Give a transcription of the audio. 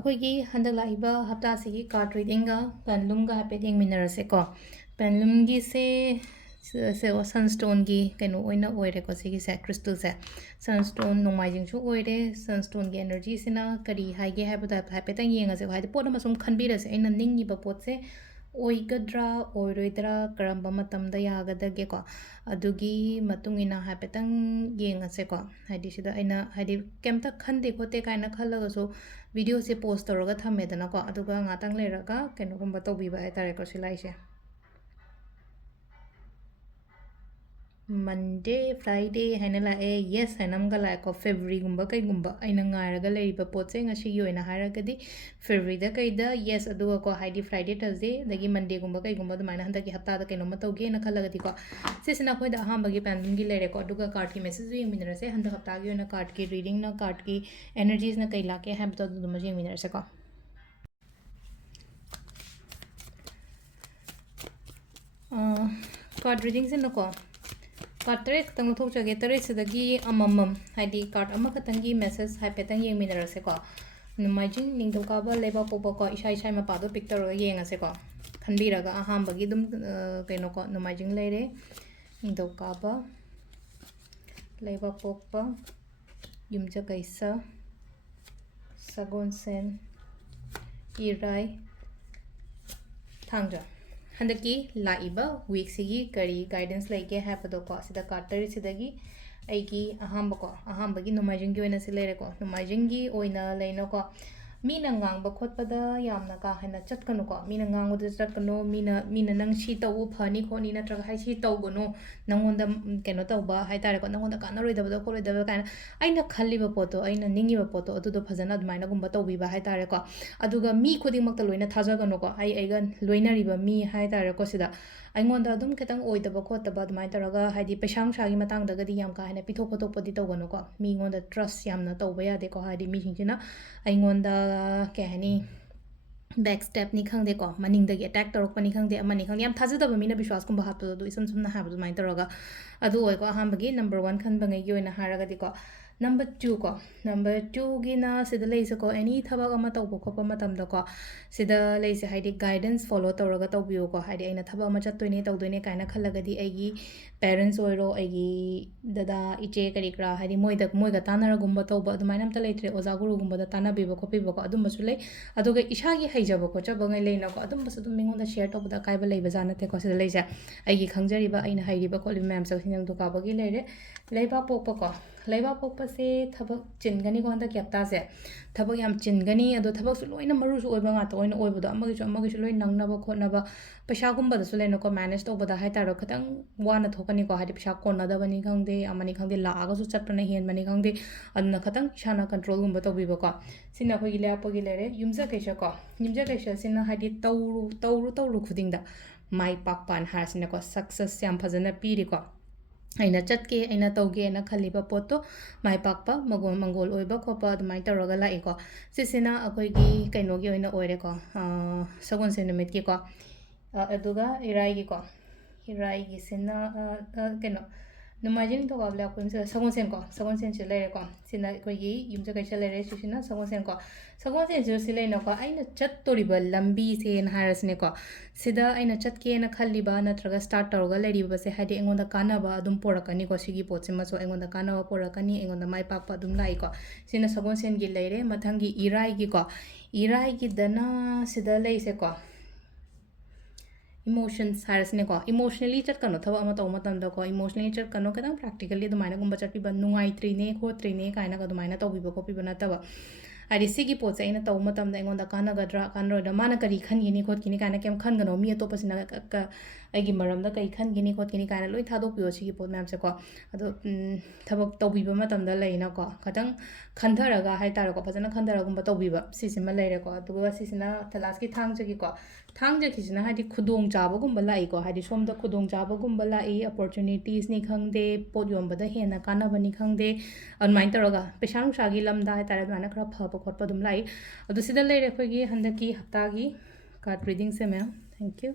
ꯑꯩꯈꯣꯏꯒꯤ ꯍꯟꯗꯛ ꯂꯥꯛꯏꯕ ꯍꯞꯇꯥꯁꯤꯒꯤ ꯀꯥꯔꯗ ꯔꯤꯗꯤꯡꯒ ꯄꯦꯟꯂꯨꯝꯒ ꯍꯥꯏꯐꯦꯠ ꯌꯦꯡꯃꯤꯟꯅꯔꯁꯦꯀꯣ ꯄꯦꯟꯂꯨꯝꯒꯤꯁꯦ ꯁꯟꯁ꯭ꯇꯣꯟꯒꯤ ꯀꯩꯅꯣ ꯑꯣꯏꯅ ꯑꯣꯏꯔꯦꯀꯣ ꯁꯤꯒꯤꯁꯦ ꯀ꯭ꯔꯤꯁꯇꯜꯁꯦ ꯁꯟꯁ꯭ꯇꯣꯟ ꯅꯣꯡꯃꯥꯏꯖꯤꯡꯁꯨ ꯑꯣꯏꯔꯦ ꯁꯟꯁ꯭ꯇꯣꯟꯒꯤ ꯑꯦꯅꯔꯖꯤꯁꯤꯅ ꯀꯔꯤ ꯍꯥꯏꯒꯦ ꯍꯥꯏꯕꯗ ꯍꯥꯏꯐꯦꯠꯇꯪ ꯌꯦꯡꯉꯁꯦꯀꯣ ꯍꯥꯏꯗꯤ ꯄꯣꯠ ꯑꯃ ꯁꯨꯝ ꯈꯟꯕꯤꯔꯁꯦ ꯑꯩꯅ ꯅꯤꯡꯉꯤꯕ ꯄꯣꯠꯁꯦ ꯑꯣꯏꯒꯗ꯭ꯔꯥ ꯑꯣꯏꯔꯣꯏꯗ꯭ꯔꯥ ꯀꯔꯝꯕ ꯃꯇꯝꯗ ꯌꯥꯒꯗꯒꯦꯀꯣ ꯑꯗꯨꯒꯤ ꯃꯇꯨꯡ ꯏꯟꯅ ꯍꯥꯏꯐꯦꯠꯇꯪ ꯌꯦꯡꯉꯁꯦꯀꯣ ꯍꯥꯏꯗꯤ ꯁꯤꯗ ꯑꯩꯅ ꯍꯥꯏꯗꯤ ꯀꯩꯝꯇ ꯈꯟꯗꯦ ꯈꯣꯠꯇꯦ ꯀꯥꯏꯅ ꯈꯜꯂꯒꯁꯨ ꯚꯤꯗꯤꯑꯣꯁꯦ ꯄꯣꯁ ꯇꯧꯔꯒ ꯊꯝꯃꯦꯗꯅꯀꯣ ꯑꯗꯨꯒ ꯉꯥꯛꯇꯪ ꯂꯩꯔꯒ ꯀꯩꯅꯣꯒꯨꯝꯕ ꯇꯧꯕꯤꯕ ꯍꯥꯏꯇꯥꯔꯦꯀꯣ ꯁꯤꯂꯥꯏꯁꯦ ꯃꯟꯗꯦ ꯐ꯭ꯔꯥꯏꯗꯦ ꯍꯥꯏꯅ ꯂꯥꯛꯑꯦ ꯌꯦꯁ ꯍꯥꯏꯅ ꯑꯃꯒ ꯂꯥꯛꯑꯦꯀꯣ ꯐꯦꯕ꯭ꯔꯤꯒꯨꯝꯕ ꯀꯩꯒꯨꯝꯕ ꯑꯩꯅ ꯉꯥꯏꯔꯒ ꯂꯩꯔꯤꯕ ꯄꯣꯠꯁꯦ ꯉꯁꯤꯒꯤ ꯑꯣꯏꯅ ꯍꯥꯏꯔꯒꯗꯤ ꯐꯦꯕ꯭ꯔꯤꯗ ꯀꯩꯗ ꯌꯦꯁ ꯑꯗꯨꯒꯀꯣ ꯍꯥꯏꯗꯤ ꯐ꯭ꯔꯥꯏꯗꯦ ꯊꯔꯁꯗꯦ ꯑꯗꯒꯤ ꯃꯟꯗꯦꯒꯨꯝꯕ ꯀꯩꯒꯨꯝꯕ ꯑꯗꯨꯃꯥꯏꯅ ꯍꯟꯗꯛꯀꯤ ꯍꯞꯇꯥꯗ ꯀꯩꯅꯣꯝꯃ ꯇꯧꯒꯦꯅ ꯈꯜꯂꯒꯗꯤꯀꯣ ꯁꯤꯁꯤꯅ ꯑꯩꯈꯣꯏꯗ ꯑꯍꯥꯟꯕꯒꯤ ꯄꯦꯟꯂꯨꯝꯒꯤ ꯂꯩꯔꯦꯀꯣ ꯑꯗꯨꯒ ꯀꯥꯔꯗꯀꯤ ꯃꯦꯁꯦꯖꯁꯨ ꯌꯦꯡꯃꯤꯟꯅꯔꯁꯦ ꯍꯟꯗꯛ ꯍꯞꯇꯥꯒꯤ ꯑꯣꯏꯅ ꯀꯥꯔꯗꯀꯤ ꯔꯤꯗꯤꯡꯅ ꯀꯥꯔꯗꯀꯤ ꯑꯦꯅꯔꯖꯤꯁꯅ ꯀꯩ ꯂꯥꯛꯀꯦ ꯍꯥꯏꯕꯗꯣ ꯑꯗꯨꯗꯨꯃ ꯌꯦꯡꯃꯤꯟꯅꯔꯁꯦꯀꯣ ꯀꯥꯔꯗ ꯔꯤꯗꯤꯡꯁꯤꯅꯀꯣ ꯀꯥꯔꯗ ꯇꯔꯦꯠ ꯈꯛꯇꯪ ꯂꯧꯊꯣꯛꯆꯒꯦ ꯇꯔꯦꯠꯁꯤꯗꯒꯤ ꯑꯃꯃꯝ ꯍꯥꯏꯗꯤ ꯀꯥꯔꯗ ꯑꯃꯈꯛꯇꯪꯒꯤ ꯃꯦꯁꯦꯖ ꯍꯥꯏꯐꯦꯠꯇꯪ ꯌꯦꯡꯃꯤꯟꯅꯔꯁꯦꯀꯣ ꯅꯣꯡꯃꯥꯏꯖꯤꯡ ꯅꯤꯡꯊꯧꯀꯥꯕ ꯂꯩꯕꯥꯛꯄꯣꯛꯄꯀꯣ ꯏꯁꯥ ꯃꯄꯥꯗꯣ ꯄꯤꯛ ꯇꯧꯔꯒ ꯌꯦꯡꯉꯁꯦꯀꯣ ꯈꯟꯕꯤꯔꯒ ꯑꯍꯥꯟꯕꯒꯤ ꯑꯗꯨꯝ ꯀꯩꯅꯣꯀꯣ ꯅꯣꯡꯃꯥꯏꯖꯤꯡ ꯂꯩꯔꯦ ꯅꯤꯡꯊꯧꯀꯥꯕ ꯂꯩꯕꯥꯛꯄꯣꯛꯄ ꯌꯨꯝꯖꯀꯩꯁ ꯁꯒꯣꯜꯁꯦꯟ ꯏꯔꯥꯏ ꯊꯥꯡꯖ ꯍꯟꯗꯛꯀꯤ ꯂꯥꯛꯏꯕ ꯋꯤꯛꯁꯤꯒꯤ ꯀꯔꯤ ꯒꯥꯏꯗꯦꯟꯁ ꯂꯩꯒꯦ ꯍꯥꯏꯕꯗꯣꯀꯣ ꯁꯤꯗ ꯀꯥꯔꯗ ꯇꯔꯦꯠꯁꯤꯗꯒꯤ ꯑꯩꯒꯤ ꯑꯍꯥꯟꯕꯒꯤ ꯅꯣꯡꯃꯥꯏꯖꯤꯡꯒꯤ ꯑꯣꯏꯅ ꯁꯤ ꯂꯩꯔꯦꯀꯣ ꯅꯣꯡꯃꯥꯏꯖꯤꯡꯒꯤ ꯑꯣꯏꯅ ꯂꯩꯅꯀꯣ ꯃꯤꯅ ꯉꯥꯡꯕ ꯈꯣꯠꯄꯗ ꯌꯥꯝꯅ ꯀꯥ ꯍꯦꯟꯅ ꯆꯠꯀꯅꯨꯀꯣ ꯃꯤꯅ ꯉꯥꯡꯕꯗ ꯆꯠꯀꯅꯨ ꯃꯤꯅ ꯅꯪ ꯁꯤ ꯇꯧꯕ ꯐꯅꯤ ꯈꯣꯠꯅꯤ ꯅꯠꯇ꯭ꯔꯒ ꯍꯥꯏ ꯁꯤ ꯇꯧꯒꯅꯨ ꯅꯪꯉꯣꯟꯗ ꯀꯩꯅꯣ ꯇꯧꯕ ꯍꯥꯏꯇꯥꯔꯦꯀꯣ ꯅꯪꯉꯣꯟꯗ ꯀꯥꯟꯅꯔꯣꯏꯗꯕꯗ ꯈꯣꯠꯂꯣꯏꯗꯕ ꯀꯥꯏꯅ ꯑꯩꯅ ꯈꯜꯂꯤꯕ ꯄꯣꯠꯇꯣ ꯑꯩꯅ ꯅꯤꯡꯉꯤꯕ ꯄꯣꯠꯇꯣ ꯑꯗꯨꯗꯣ ꯐꯖꯅ ꯑꯗꯨꯃꯥꯏꯅꯒꯨꯝꯕ ꯇꯧꯕꯤꯕ ꯍꯥꯏꯇꯥꯔꯦꯀꯣ ꯑꯗꯨꯒ ꯃꯤ ꯈꯨꯗꯤꯡꯃꯛꯇ ꯂꯣꯏꯅ ꯊꯥꯖꯒꯅꯨꯀꯣ ꯑꯩꯒ ꯂꯣꯏꯅꯔꯤꯕ ꯃꯤ ꯍꯥꯏꯇꯥꯔꯦꯀꯣ ꯁꯤꯗ ꯑꯩꯉꯣꯟꯗ ꯑꯗꯨꯝ ꯈꯤꯇꯪ ꯑꯣꯏꯗꯕ ꯈꯣꯠꯇꯕ ꯑꯗꯨꯃꯥꯏꯅ ꯇꯧꯔꯒ ꯍꯥꯏꯗꯤ ꯄꯩꯁꯥ ꯅꯨꯡꯁꯥꯒꯤ ꯃꯇꯥꯡꯗꯒꯗꯤ ꯌꯥꯝ ꯀꯥ ꯍꯦꯟꯅ ꯄꯤꯊꯣꯛ ꯈꯣꯠꯇꯣꯛꯄꯗꯤ ꯇꯧꯒꯅꯨꯀꯣ ꯃꯤꯉꯣꯟꯗ ꯇ꯭ꯔꯁ ꯌꯥꯝꯅ ꯇꯧꯕ ꯌꯥꯗꯦꯀꯣ ꯍꯥꯏꯗꯤ ꯃꯤꯁꯤꯡꯁꯤꯅ ꯑꯩꯉꯣꯟꯗ ꯀꯩ ꯍꯥꯏꯅꯤ ꯕꯦꯛ ꯁ꯭ꯇꯦꯞꯅꯤ ꯈꯪꯗꯦꯀꯣ ꯃꯅꯤꯡꯗꯒꯤ ꯑꯦꯇꯦꯛ ꯇꯧꯔꯛꯄꯅꯤ ꯈꯪꯗꯦ ꯑꯃꯅꯤ ꯈꯪꯗꯦ ꯌꯥꯝ ꯊꯥꯖꯗꯕ ꯃꯤꯅ ꯕꯤꯁ꯭ꯋꯥꯁꯀꯨꯝꯕ ꯍꯥꯞꯄꯗꯣ ꯑꯗꯨ ꯏꯁꯝ ꯁꯝꯅ ꯍꯥꯏꯕꯗꯣ ꯑꯗꯨꯃꯥꯏꯅ ꯇꯧꯔꯒ ꯑꯗꯨ ꯑꯣꯏꯀꯣ ꯑꯍꯥꯟꯕꯒꯤ ꯅꯝꯕꯔ 1 ꯈꯟꯕꯉꯩꯒꯤ ꯑꯣꯏꯅ ꯍꯥꯏꯔꯒꯗꯤꯀꯣ नंबर 2 को नंबर 2 गिना सिदा लेसे को एनी थबक अमा तौब खोप मतमदा को सिदा लेसे हाइदि गाइडेंस फॉलो तौरगा तौबियो को हाइदि अइना थबक अमा चत्तोइने तौदोइने काइना खल्लगदि एगी पेरेंट्स ओइरो एगी ददा इचे करिकरा हाइदि मोइगा तानारगुम्बा तौबा अदुमाइना अमता लेत्रे ओजा गुरुगुम्बदा तानाबिबो खोपिबो को अदुमबसु ले अदुगा इशागी हैजबो को चबंगै लेना को अदुमबसु अदुम मिंगोंदा शेयर तौबदा काइबा लेबा जानाते को सिदा लेसे एगी खंगजरिबा अइना हैरिबा कोलि मैम सो हिनंग दुकाबगी लेरे लेबा पोपा को लेबा पोपा से थबक चिनगनी को हंदक हप्ता से थबक याम चिनगनी अदो थबक सु लोइना मरुसु ओइबा ङात ओइना ओइबदो अमगिसु लोइ नंगनबा खोनबा पैसागुम्बदसु लेनो को मैनेज तौबदा हाइतारो खतंग वाना थोकनी को हादि पैसा कोनदबनी खंगदे अमनी खंगदे लागासु चटपना हेनबनी खंगदे अदुना खतंग इसाना कंट्रोल गुम्बा तौबिबा को सिना खोगि लेपगि लेरे युमजा कैसा को युमजा कैसा सिना हादि तौरु खुदिंगदा माइ पाकपान हासिना को सक्सेस याम फजना पीरि को अइना चटके अइना तौगे ना खलिबा पोतो माइ पाकपा मंगोल ओइबा खोपा अदुमाइ तौरगा लाइको सिसिना अखोइगी कैनोगी ओइना ओइरेको सगोनसे नुमितकी को अदुगा इराइगी को इराइगी सिना कैनो नुमाइजिंग तौगाबले अखोइम सगोनसेन को सगोनसेन से लेरेको सिना अखोइगी युमजा कैसा लेरे सिसिना सगोनसेन से सिलेनो को अइना चत्तोरिबा लंबी से हारसने को सिदा अइना चटके ना खलिबा नत्रगा स्टार्ट तौरगा लेरिबा से हादि एंगोंदा कानाबा अदुम पोरकनी को सिगी पोचिमसो एंगोंदा कानाबा पोरकनी एंगोंदा माइ पाकपा अदुम लाइको सिना सगोनसेन गी लेरे मथंगी इराइगी को इराइगी दना सिदा लेइसे को इमोशंस हारसने को इमोशनली चटकनो थबक अमा तौ मतमदा को इमोशनली चटकनो कदम प्रैक्टिकली दुमाइना गुम्बा चटपिबा नुंगाइत्रिने खोत्रिने काइना का दुमाइना तौबिबा खोपिबा नतबा हादि सिगी पोचे अइना तौ मतमदा एंगोंदा कानगद्रा कानरोइदा माना करी खनगिनी खोतगिनी काइना केम खनगनो मी अतोपसिना अइगी मरमदा कई खनगिनी खोतगिनी काइना लोइ थादोपियो सिगी पोत मैम से को अदो थबक तौबिबा मतमदा लेइना को खतंग खंधरगा हाइतारको फजना खंधरगुम्बा तौबिबा सिसिमा लेरेको अदुगा सिसिना थलासकी थांगजगी को थांगजकीसिना हादि खुदोंग चाबगुम्बा लाइको हादि सोमदा खुदोंग चाबगुम्बा लाई अपॉर्चुनिटीज नि खंगदे पोत योंबदा हेना कानबनी खंगदे अदुमाइन तौरगा पैसा नुंसागी लमदा हाइतारे अदुमाइना खरा फबा खोतपा अदुम लाई अदु सिदा लेरे अखोइगी हंदकी हप्तागी कार्ड रीडिंग से मैम थैंक यू